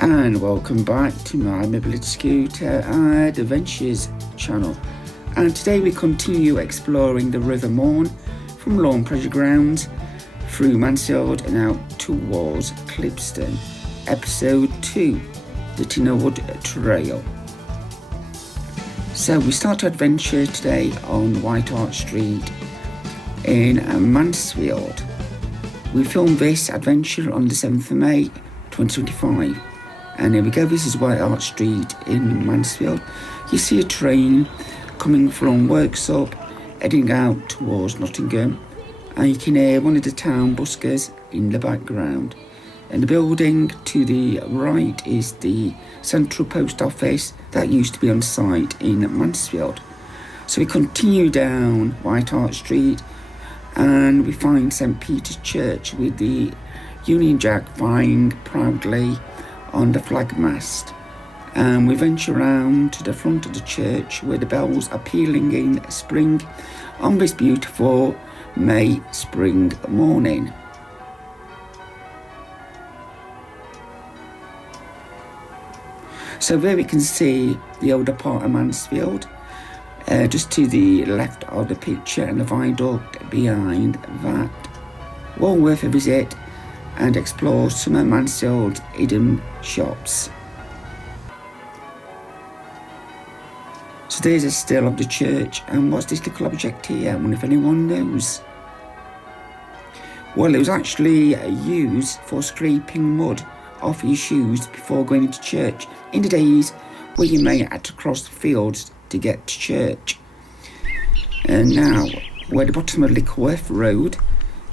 And welcome back to my mobility scooter adventures channel. And today we continue exploring the River Maun from Lawn Pleasure Grounds through Mansfield and out towards Clipstone. Episode 2, the Timberland Trail. So we start our adventure today on White Hart Street in Mansfield. We filmed this adventure on the 7th of May 2025. And here we go, this is White Hart Street in Mansfield. You see a train coming from Worksop, heading out towards Nottingham. And you can hear one of the town buskers in the background. And the building to the right is the Central Post Office that used to be on site in Mansfield. So we continue down White Hart Street and we find St Peter's Church with the Union Jack flying proudly on the flag mast, and we venture around to the front of the church where the bells are pealing in spring on this beautiful May spring morning. So there we can see the older part of Mansfield, just to the left of the picture, and the viaduct behind that. Well worth a visit and explore some of Mansfield's hidden shops. So there's a still of the church, and what's this little object here? I wonder if anyone knows. Well, it was actually used for scraping mud off your shoes before going into church, in the days where you may have to cross the fields to get to church. And now we're at the bottom of Lickworth Road,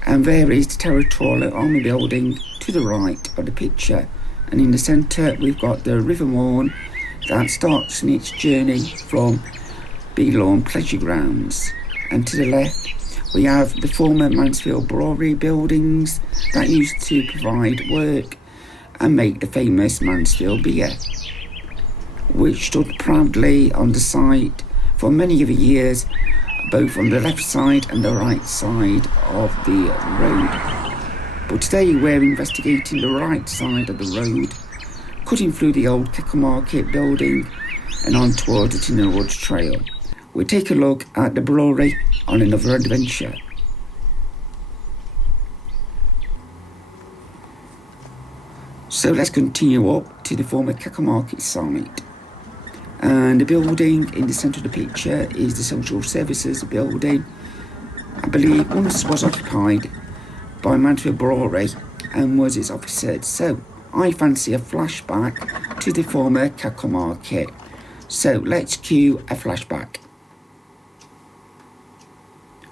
and there is the Territorial Army building to the right of the picture, and in the centre we've got the River Maun that starts in its journey from Lawn Pleasure Grounds, and to the left we have the former Mansfield Brewery buildings that used to provide work and make the famous Mansfield beer, which stood proudly on the site for many of the years, both on the left side and the right side of the road. But today we're investigating the right side of the road, cutting through the old Keckle Market building and on towards the Timberland Trail. We'll take a look at the brewery on another adventure. So let's continue up to the former Keckle Market site. And the building in the centre of the picture is the Social Services building. I believe once was occupied by Mansfield Brewery and was its officers. So I fancy a flashback to the former Keckle Market. So let's cue a flashback.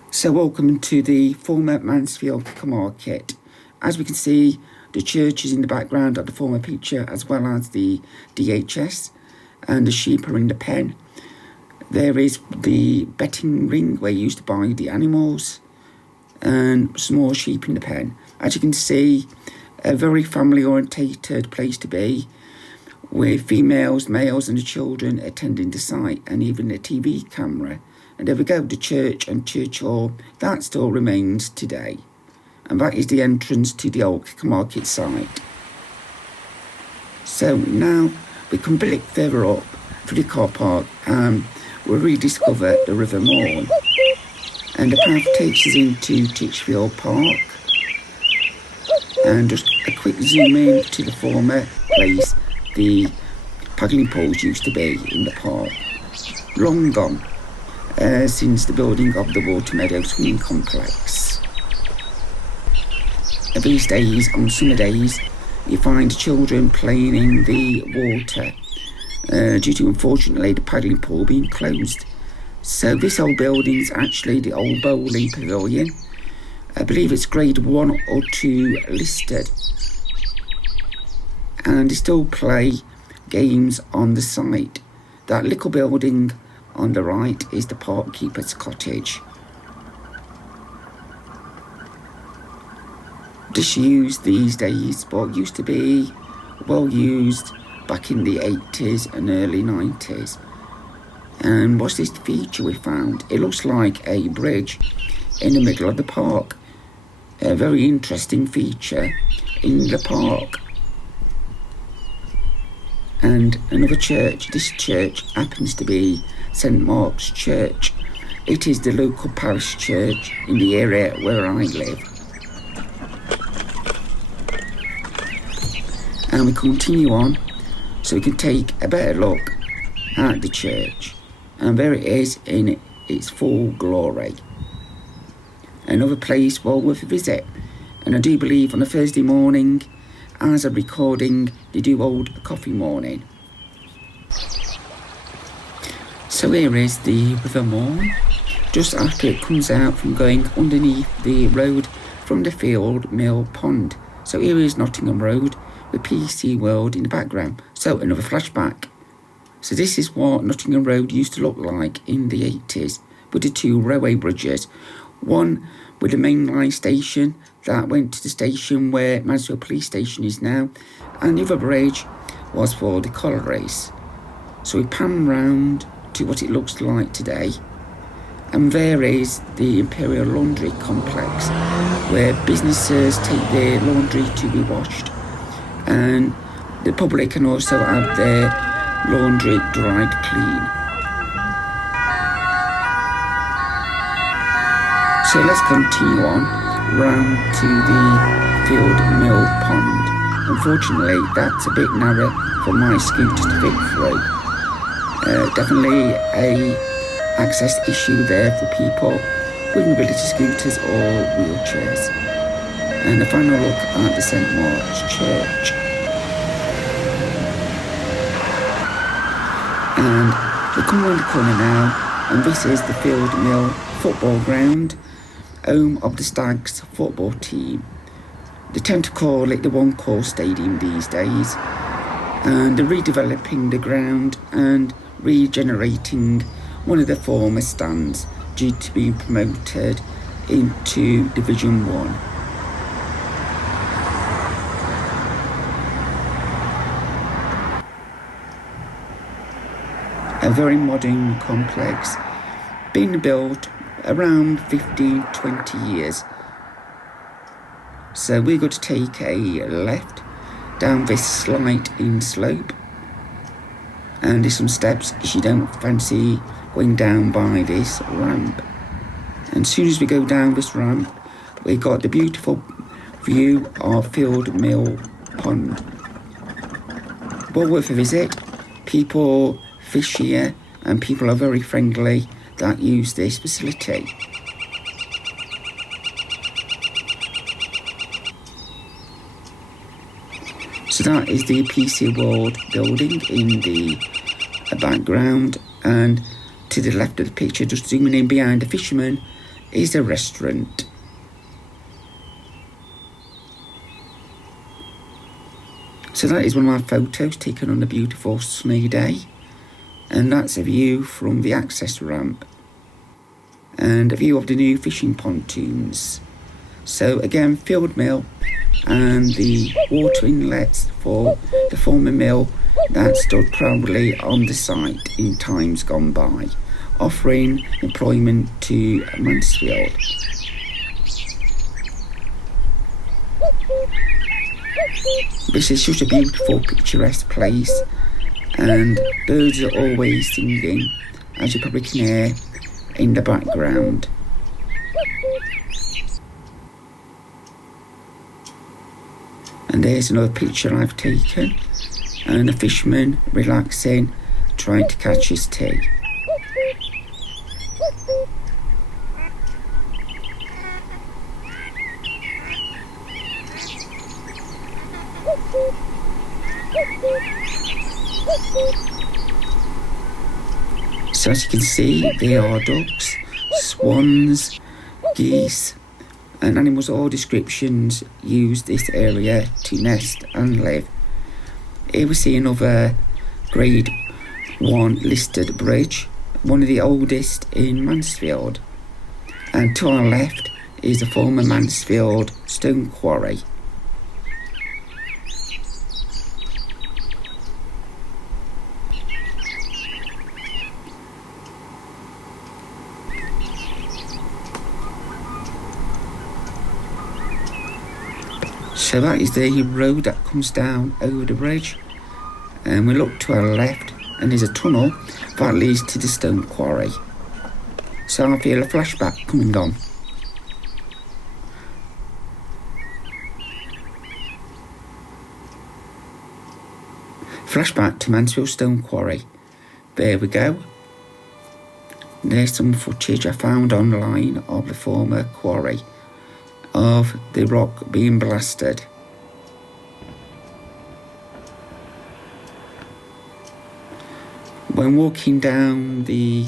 So welcome to the former Mansfield Keckle Market. As we can see, the church is in the background of the former picture, as well as the DHS. And the sheep are in the pen. There is the betting ring where you used to buy the animals, and some more sheep in the pen. As you can see, a very family orientated place to be, with females, males and the children attending the site, and even a TV camera. And there we go, the church and church hall, that still remains today. And that is the entrance to the old Keckle Market site. So now we come a bit further up through the car park and we'll rediscover the River Maun. And the path takes us into Titchfield Park. And just a quick zoom in to the former place the paddling pools used to be in the park. Long gone since the building of the Water Meadow Swimming Complex. These days, on summer days, you find children playing in the water due to, unfortunately, the paddling pool being closed. So this old building is actually the old bowling pavilion. I believe it's grade 1 or 2 listed. And they still play games on the site. That little building on the right is the park keeper's cottage. Disused these days, but used to be well used back in the 80s and early 90s. And what's this feature we found? It looks like a bridge in the middle of the park. A very interesting feature in the park. and another church. This church happens to be St Mark's Church. It is the local parish church in the area where I live. And we continue on so we can take a better look at the church. And there it is in its full glory. Another place well worth a visit. And I do believe on a Thursday morning, as I'm recording, they do hold a coffee morning. So here is the River Maun, just after it comes out from going underneath the road from the field mill pond. So here is Nottingham Road with PC World in the background. So another flashback. So this is what Nottingham Road used to look like in the 80s, with the two railway bridges. One with the main line station that went to the station where Mansfield Police Station is now, and the other bridge was for the collieries. So we pan round to what it looks like today, and there is the Imperial Laundry Complex, where businesses take their laundry to be washed, and the public can also have their laundry dried clean. So let's continue on round to the field mill pond. Unfortunately, that's a bit narrow for my scooter to fit through. Definitely a access issue there for people with mobility scooters or wheelchairs. And a final look at the St Mark's Church. And we come around the corner now, and this is the Field Mill football ground, home of the Stags football team. They tend to call it the One Call Stadium these days, and they're redeveloping the ground and regenerating one of the former stands due to being promoted into Division 1. A very modern complex, been built around 15-20 years. So we're going to take a left down this slight in slope, and there's some steps if you don't fancy going down by this ramp. And as soon as we go down this ramp, we got the beautiful view of Field Mill Pond. Well worth a visit. People fish here, and people are very friendly that use this facility. So that is the PC World building in the background, and to the left of the picture, just zooming in behind the fisherman, is a restaurant. So that is one of my photos taken on a beautiful sunny day, and that's a view from the access ramp and a view of the new fishing pontoons. So again, Field Mill and the water inlets for the former mill that stood proudly on the site in times gone by, offering employment to Mansfield. This is such a beautiful, picturesque place, and birds are always singing, as you probably can hear in the background. And there's another picture I've taken, and a fisherman relaxing, trying to catch his tea. So as you can see, there are ducks, swans, geese, and animals of all descriptions use this area to nest and live. Here we see another Grade 1 listed bridge, one of the oldest in Mansfield. And to our left is the former Mansfield stone quarry. So that is the road that comes down over the bridge, and we look to our left and there's a tunnel that leads to the stone quarry. So I feel a flashback coming on. Flashback to Mansfield Stone Quarry. There we go. There's some footage I found online of the former quarry, of the rock being blasted. When walking down the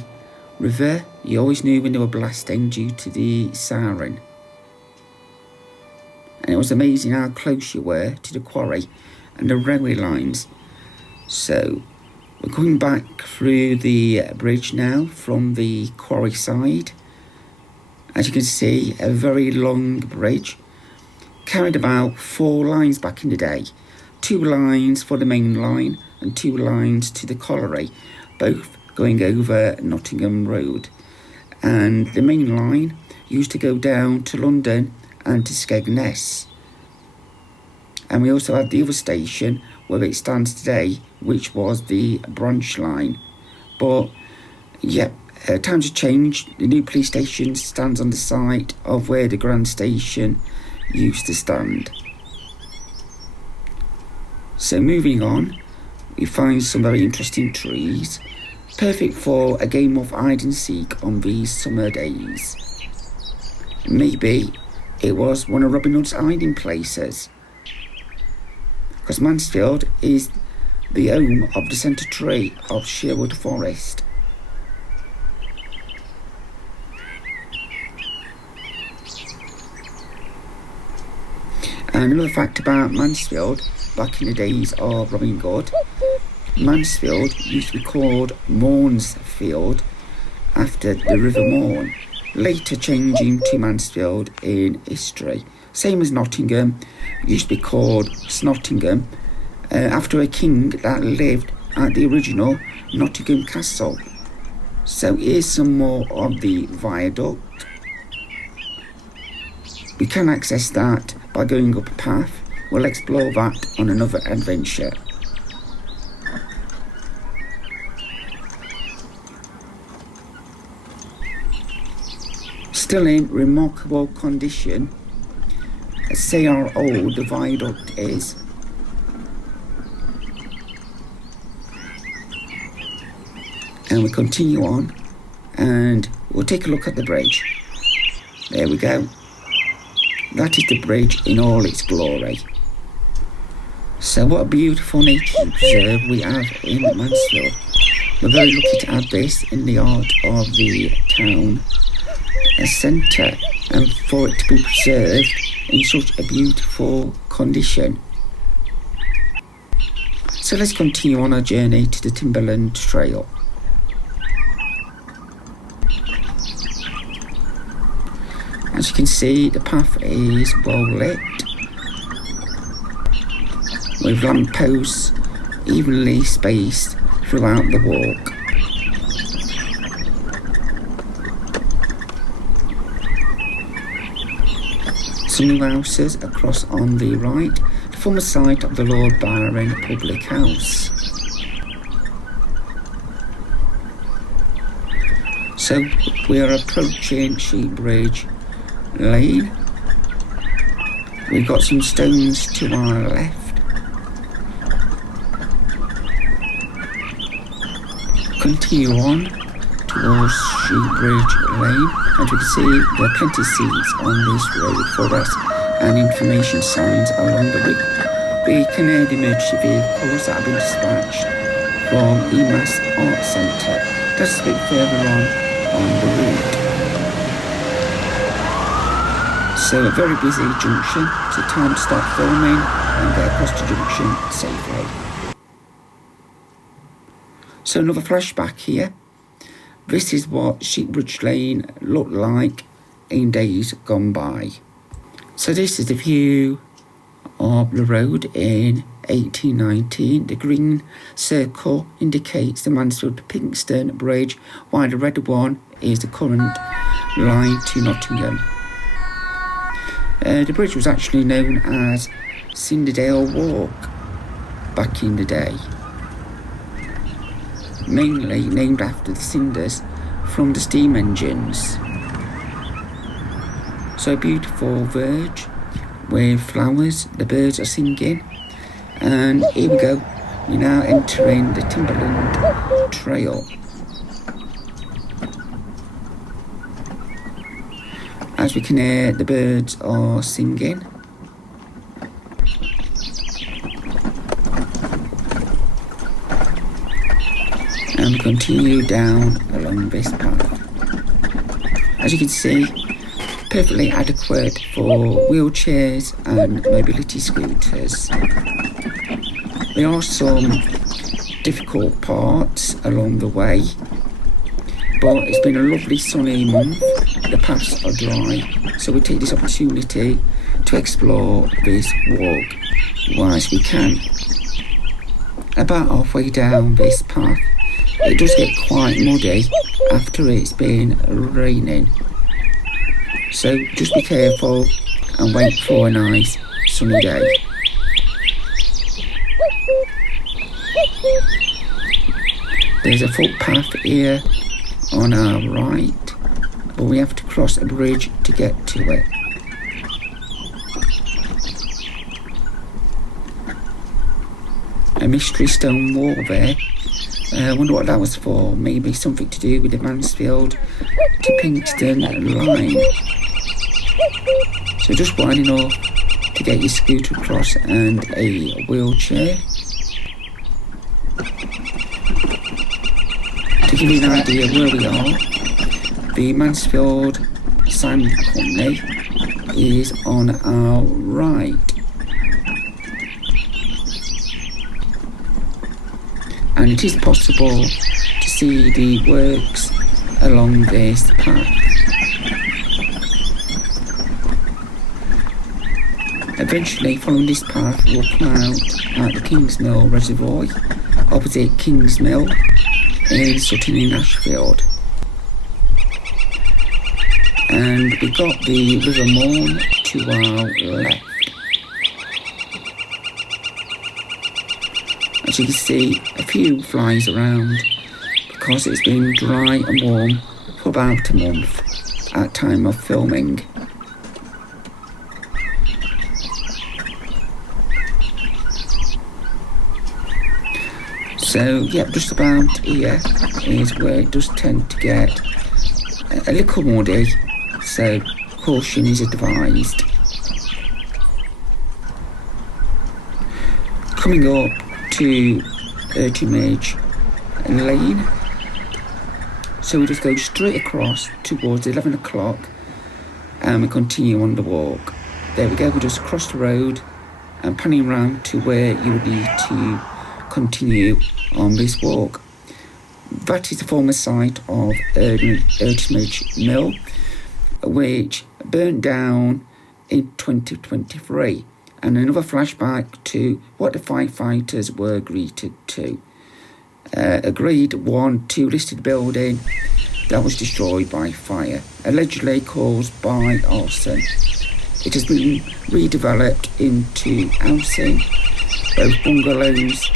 river, you always knew when they were blasting due to the siren. And it was amazing how close you were to the quarry and the railway lines. So we're going back through the bridge now from the quarry side. As you can see, a very long bridge. Carried about 4 lines back in the day. 2 lines for the main line and 2 lines to the colliery, both going over Nottingham Road. And the main line used to go down to London and to Skegness. And we also had the other station where it stands today, which was the branch line. But yeah, times have changed. The new police station stands on the site of where the Grand Station used to stand. So moving on, we find some very interesting trees, perfect for a game of hide and seek on these summer days. Maybe it was one of Robin Hood's hiding places, because Mansfield is the home of the centre tree of Sherwood Forest. And another fact about Mansfield, back in the days of Robin Hood, Mansfield used to be called Mansfield after the River Maun, later changing to Mansfield in history. Same as Nottingham, used to be called Snottingham, after a king that lived at the original Nottingham Castle. So here's some more of the viaduct. We can access that by going up a path. We'll explore that on another adventure. Still in remarkable condition. Say how old the viaduct is. And we continue on and we'll take a look at the bridge. There we go. That is the bridge in all its glory. So what a beautiful nature preserve we have in Mansfield. We're very lucky to have this in the heart of the town centre, and for it to be preserved in such a beautiful condition. So let's continue on our journey to the Timberland Trail. As you can see, the path is well lit, with lamp posts evenly spaced throughout the walk. Some new houses across on the right, the former site of the Lord Byron Public House. So we are approaching Sheepbridge Lane. We've got some stones to our left. Continue on towards Sheepbridge Lane, and we can see there are plenty of seats on this road for us and information signs along the route. We can hear the emergency vehicles that have been dispatched from EMAS Art Centre. That's a bit further on the route. So a very busy junction, so time to start filming and get across the junction safely. So another flashback here. This is what Sheepbridge Lane looked like in days gone by. So this is the view of the road in 1819. The green circle indicates the Mansfield to Pinkston Bridge, while the red one is the current line to Nottingham. The bridge was actually known as Cinderdale Walk back in the day. mainly named after the cinders from the steam engines. So a beautiful verge with flowers, the birds are singing, and here we go, we're now entering the Timberland trail. As we can hear, the birds are singing. And continue down along this path. As you can see, perfectly adequate for wheelchairs and mobility scooters. There are some difficult parts along the way, but it's been a lovely sunny month. The paths are dry, so we take this opportunity to explore this walk whilst we can. About halfway down this path, it does get quite muddy after it's been raining. So just be careful and wait for a nice sunny day. There's a footpath here on our right, but we have to cross a bridge to get to it. A mystery stone wall there. I wonder what that was for. Maybe something to do with the Mansfield to Kingston line. So just wide enough to get your scooter across and a wheelchair. To give you an idea where we are, the Mansfield Sand Company is on our right. And it is possible to see the works along this path. Eventually, following this path, we'll come out at the Kingsmill Reservoir, opposite Kingsmill in Sutton in Ashfield. And we've got the River Maun to our left. As you can see, a few flies around because it's been dry and warm for about a month at time of filming. So yeah, just about here is where it does tend to get a little muddy, so caution is advised. Coming up to Image Lane, so we just go straight across towards 11 o'clock and we continue on the walk. There we go, we just cross the road and panning round to where you would need to continue on this walk. That is the former site of Image Mill, which burnt down in 2023. And another flashback to what the firefighters were greeted to. A Grade 1-2 listed building that was destroyed by fire, allegedly caused by arson. It has been redeveloped into housing, both bungalows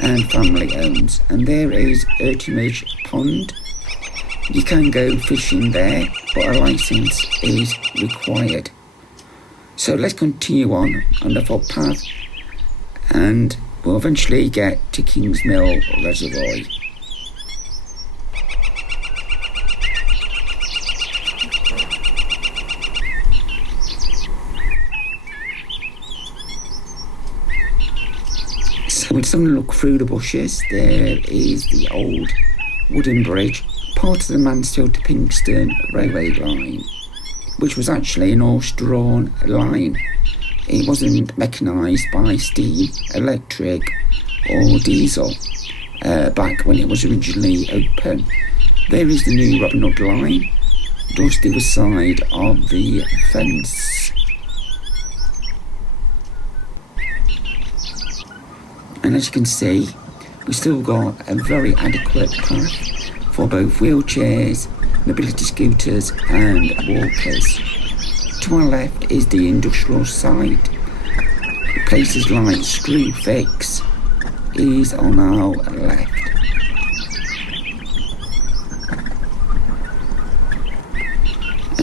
and family homes. And there is Image Pond. You can go fishing there, but a licence is required. So let's continue on the footpath and we'll eventually get to Kingsmill Reservoir. So we're just having a look through the bushes. There is the old wooden bridge, part of the Mansfield to Kingston railway line, which was actually an horse-drawn line. It wasn't mechanised by steam, electric or diesel back when it was originally open. There is the new Robin Hood line, just the other side of the fence. And as you can see, we've still got a very adequate path for both wheelchairs, mobility scooters and walkers. To our left is the industrial site. Places like Screwfix is on our left.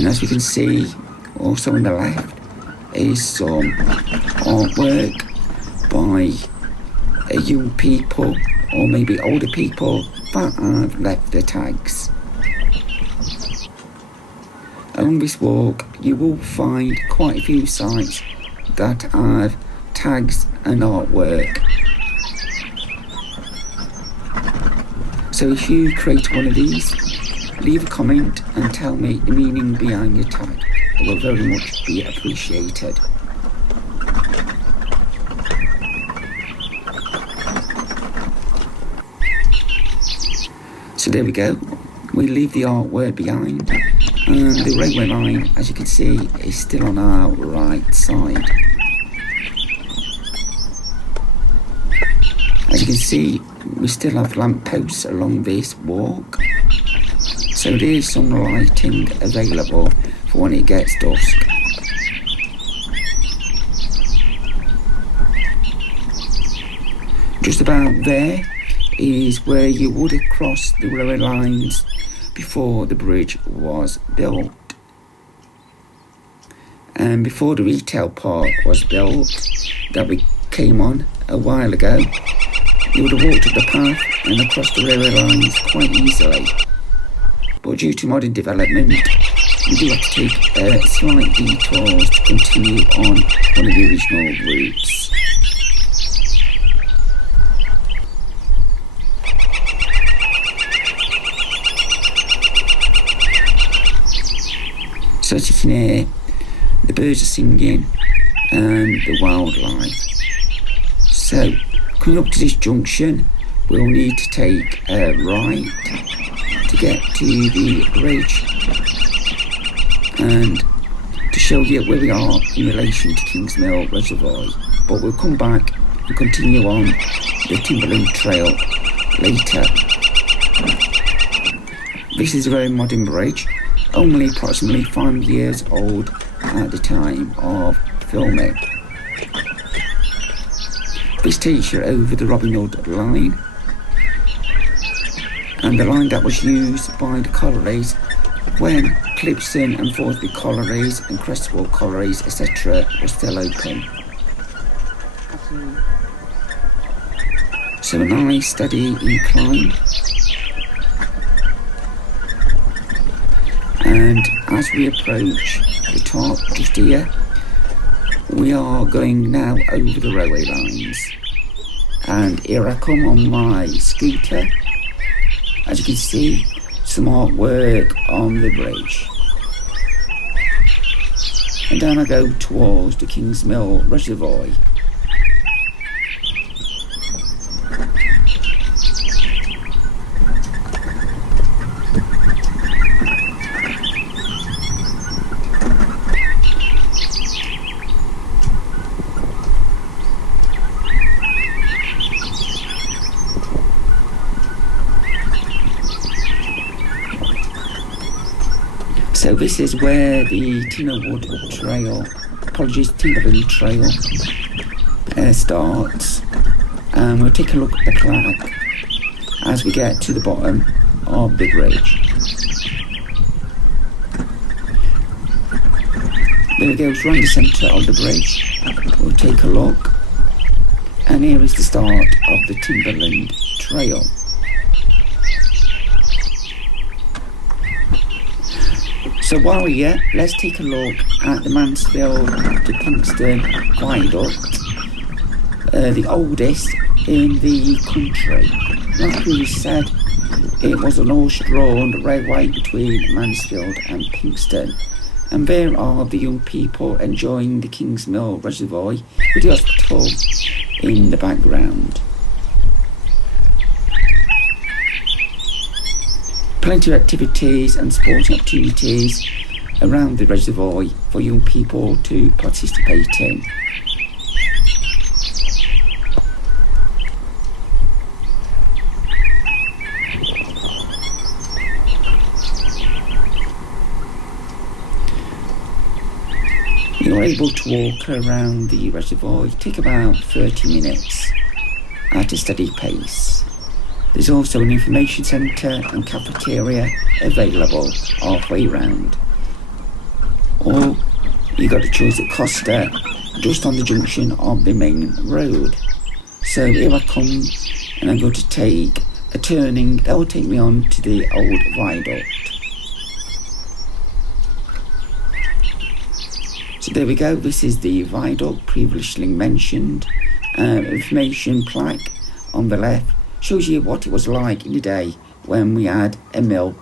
And as we can see, also on the left is some artwork by young people or maybe older people that have left their tags. Along this walk you will find quite a few sites that have tags and artwork. So if you create one of these, leave a comment and tell me the meaning behind your tag. It will very much be appreciated. So there we go, we leave the artwork behind, and the railway line, as you can see, is still on our right side. As you can see, we still have lampposts along this walk, so there is some lighting available for when it gets dusk. Just about there is where you would have crossed the railway lines before the bridge was built. And before the retail park was built that we came on a while ago, you would have walked up the path and across the railway lines quite easily. But due to modern development, you do have to take slight detours to continue on one of the original routes. So as you can hear, the birds are singing and the wildlife. So coming up to this junction, we'll need to take a right to get to the bridge and to show you where we are in relation to Kingsmill Reservoir. But we'll come back and continue on the Timberland Trail later. This is a very modern bridge, only approximately 5 years old at the time of filming. This takes you over the Robin Hood line, and the line that was used by the collieries when Clipstone and Thorsby collieries and Crestwell collieries etc. were still open. So a nice steady incline, and as we approach the top just here, we are going now over the railway lines, and here I come on my scooter. As you can see, some artwork on the bridge, and down I go towards the Kingsmill Reservoir. So this is where the Timberland Trail starts, and we'll take a look at the plaque as we get to the bottom of the bridge. There it goes, right in the centre of the bridge. We'll take a look, and here is the start of the Timberland Trail. So while we're here, let's take a look at the Mansfield to Pinxton Viaduct, the oldest in the country. Like we said, it was an horse-drawn railway between Mansfield and Pinxton, and there are the young people enjoying the Kingsmill Reservoir with the hospital in the background. Plenty of activities and sporting opportunities around the reservoir for young people to participate in. You're able to walk around the reservoir, take about 30 minutes at a steady pace. There's also an information centre and cafeteria available halfway round. or you got the choice at Costa, just on the junction of the main road. So here I come, and I'm going to take a turning that will take me on to the old viaduct. So there we go, this is the viaduct previously mentioned. Information plaque on the left shows you what it was like in the day when we had a mill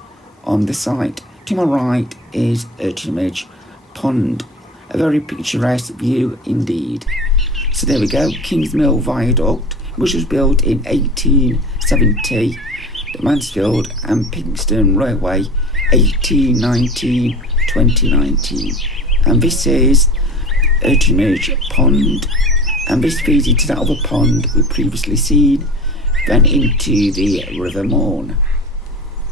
on the site. To my right is Urchinage Pond, a very picturesque view indeed. So there we go, Kings Mill Viaduct, which was built in 1870, the Mansfield and Clipstone Railway, 1819-2019. And this is Urchinage Pond, and this feeds into that other pond we previously seen, then into the River Maun.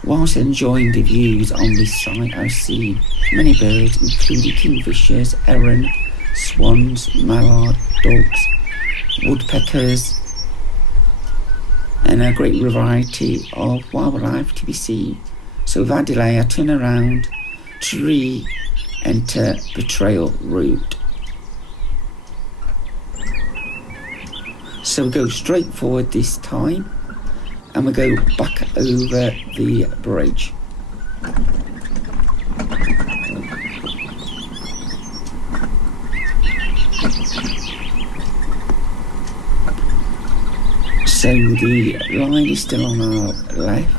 Whilst enjoying the views on this site, I've seen many birds, including kingfishers, heron, swans, mallard, ducks, woodpeckers, and a great variety of wildlife to be seen. So without delay, I turn around to re-enter the trail route. So we go straight forward this time, and we go back over the bridge. So the line is still on our left.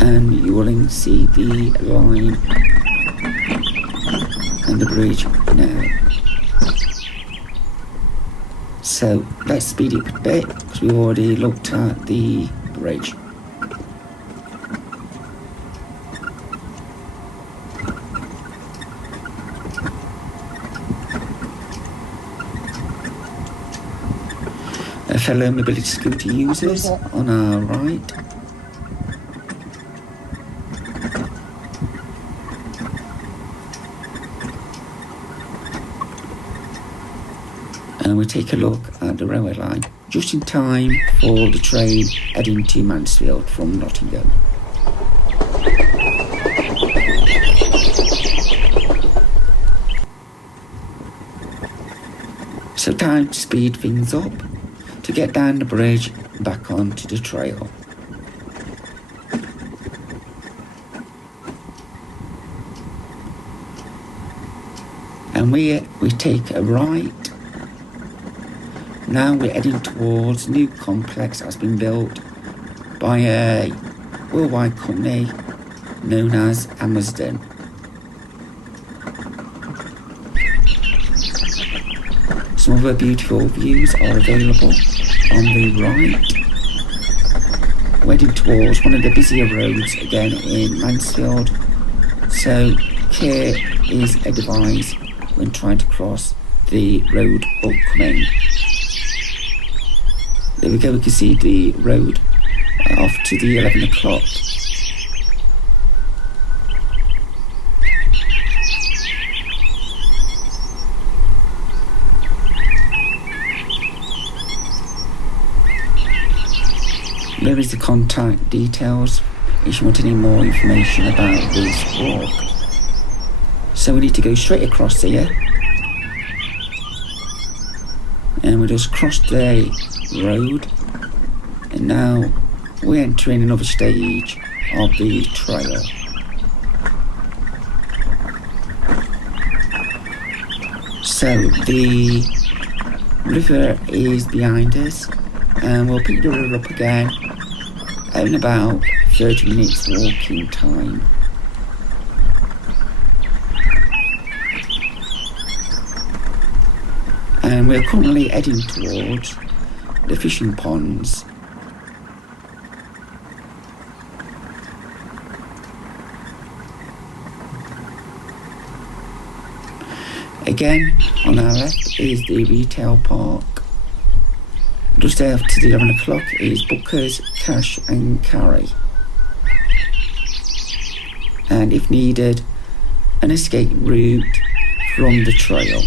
And you will see the line and the bridge now. So let's speed it a bit, because we've already looked at the bridge. Fellow mobility scooter users on our right. And we take a look at the railway line, just in time for the train heading to Mansfield from Nottingham. So time to speed things up to get down the bridge and back onto the trail. And we take a right. Now we're heading towards a new complex that's been built by a worldwide company known as Amazon. Some other beautiful views are available on the right. We're heading towards one of the busier roads again in Mansfield, so care is advised when trying to cross the road upcoming. There we go, we can see the road off to the 11 o'clock. There is the contact details if you want any more information about this walk. So we need to go straight across here, and we just crossed the road, and now we're entering another stage of the trail. So the river is behind us, and we'll pick the river up again in about 30 minutes walking time. And we're currently heading towards the fishing ponds. Again, on our left is the retail park. Just after the 11 o'clock is Booker's Cash and Carry. And if needed, an escape route from the trail.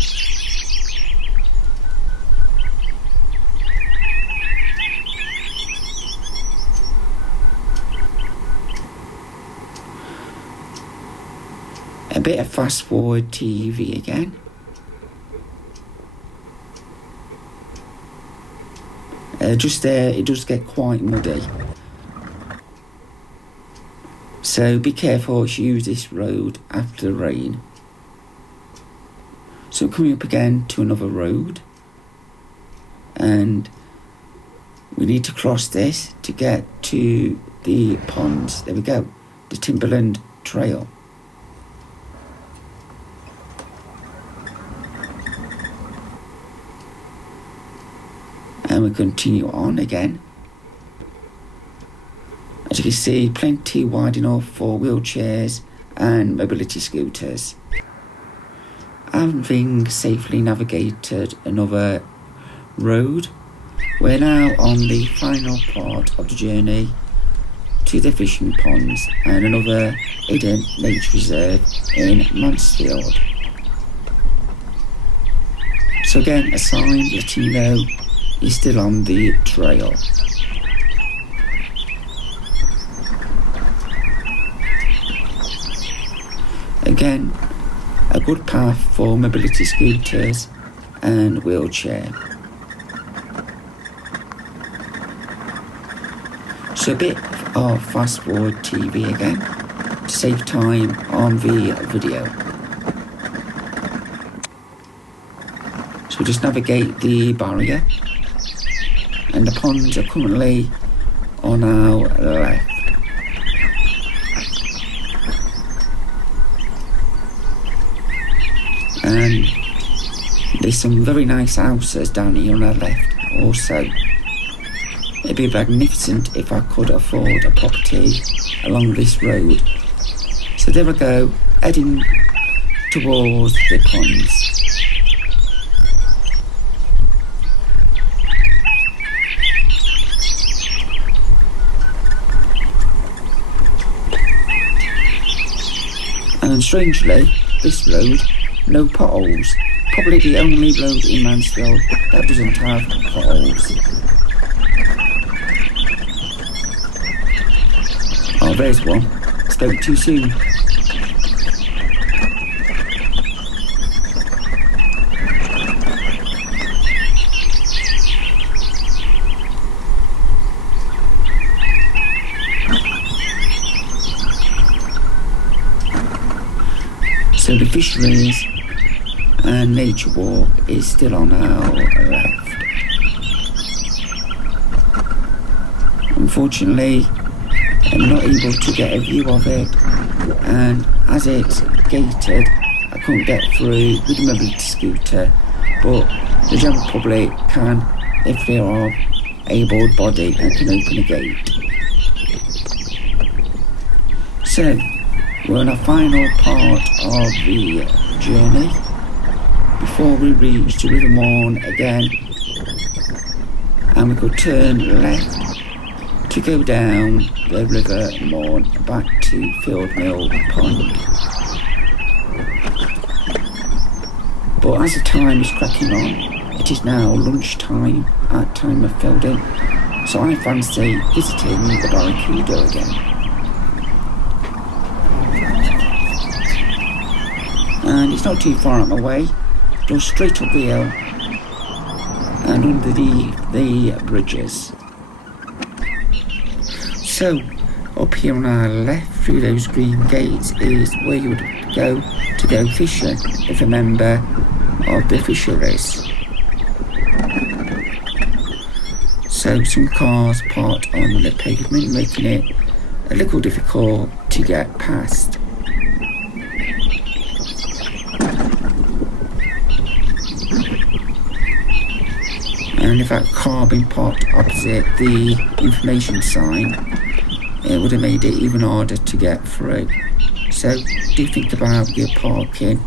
A bit of fast forward TV again. Just there, it does get quite muddy. So be careful as you use this road after the rain. So coming up again to another road. And we need to cross this to get to the ponds. There we go. The Timberland Trail. And we continue on again. As you can see, plenty wide enough for wheelchairs and mobility scooters. Having safely navigated another road, we're now on the final part of the journey to the fishing ponds and another hidden nature reserve in Mansfield. So again, a sign letting you know you're still on the trail. Again, a good path for mobility scooters and wheelchair. So a bit of fast forward TV again to save time on the video. So we just navigate the barrier and the ponds are currently on our left. And there's some very nice houses down here on our left also. It'd be magnificent if I could afford a property along this road. So there we go, heading towards the ponds. And strangely, this road, no potholes. Probably the only road in Mansfield that doesn't have potholes. Oh, there's one. Spoke too soon. So the fisheries and nature walk is still on our left. Unfortunately, I'm not able to get a view of it, and as it's gated, I can't get through with the mobility scooter, but the general public can if they are able-bodied and can open a gate. So, we're on a final part of the journey before we reach the River Maun again, and we could turn left to go down the River Maun back to Field Mill Pond. But as the time is cracking on, it is now lunchtime at time of filming, so I fancy visiting the Barracuda again. And it's not too far out my way, just straight up the hill and under the bridges. So, up here on our left through those green gates is where you would go to go fishing if a member of the fisheries. So some cars parked on the pavement, making it a little difficult to get past. And if that car been parked opposite the information sign, it would have made it even harder to get through. So do think about your parking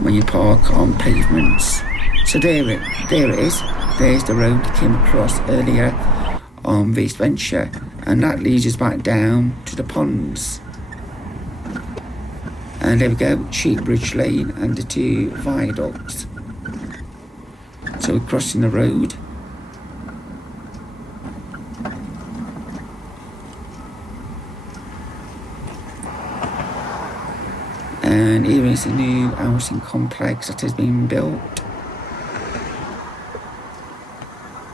when you park on pavements. So there it is. There's the road we came across earlier on this venture, and that leads us back down to the ponds. And there we go, Cheap Bridge Lane and the two viaducts. So we're crossing the road. And here is a new housing complex that has been built.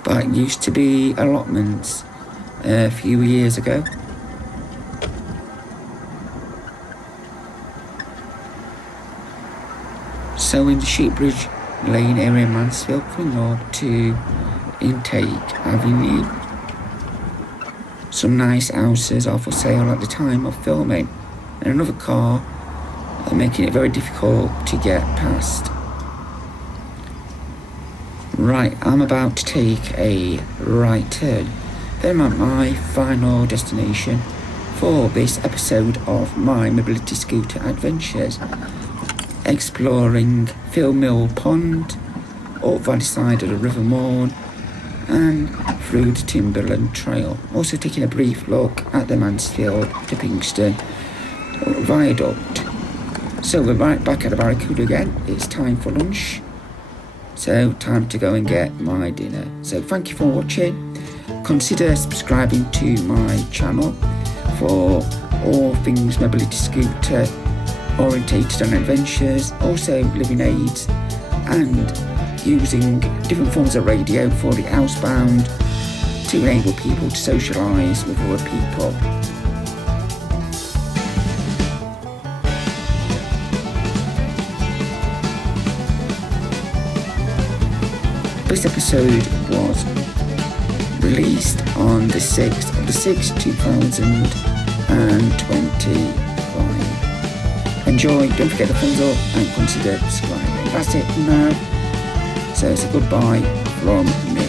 But it used to be allotments a few years ago. So in the Sheepbridge Lane area in Mansfield, coming up to Intake Avenue, some nice houses are for sale at the time of filming, and another car making it very difficult to get past. Right, I'm about to take a right turn. Then I'm at my final destination for this episode of my mobility scooter adventures, exploring Phil Mill Pond, up by the side of the River Maun, and through the Timberland Trail. Also taking a brief look at the Mansfield to Kingston Viaduct. So we're right back at the Barracuda again. It's time for lunch. So time to go and get my dinner. So thank you for watching. Consider subscribing to my channel for all things mobility scooter orientated on adventures, also living aids, and using different forms of radio for the housebound to enable people to socialise with other people. This episode was released on the 6th of the 6th, 2025. Enjoy, don't forget the thumbs up and consider subscribing. That's it for now. So it's a goodbye from me.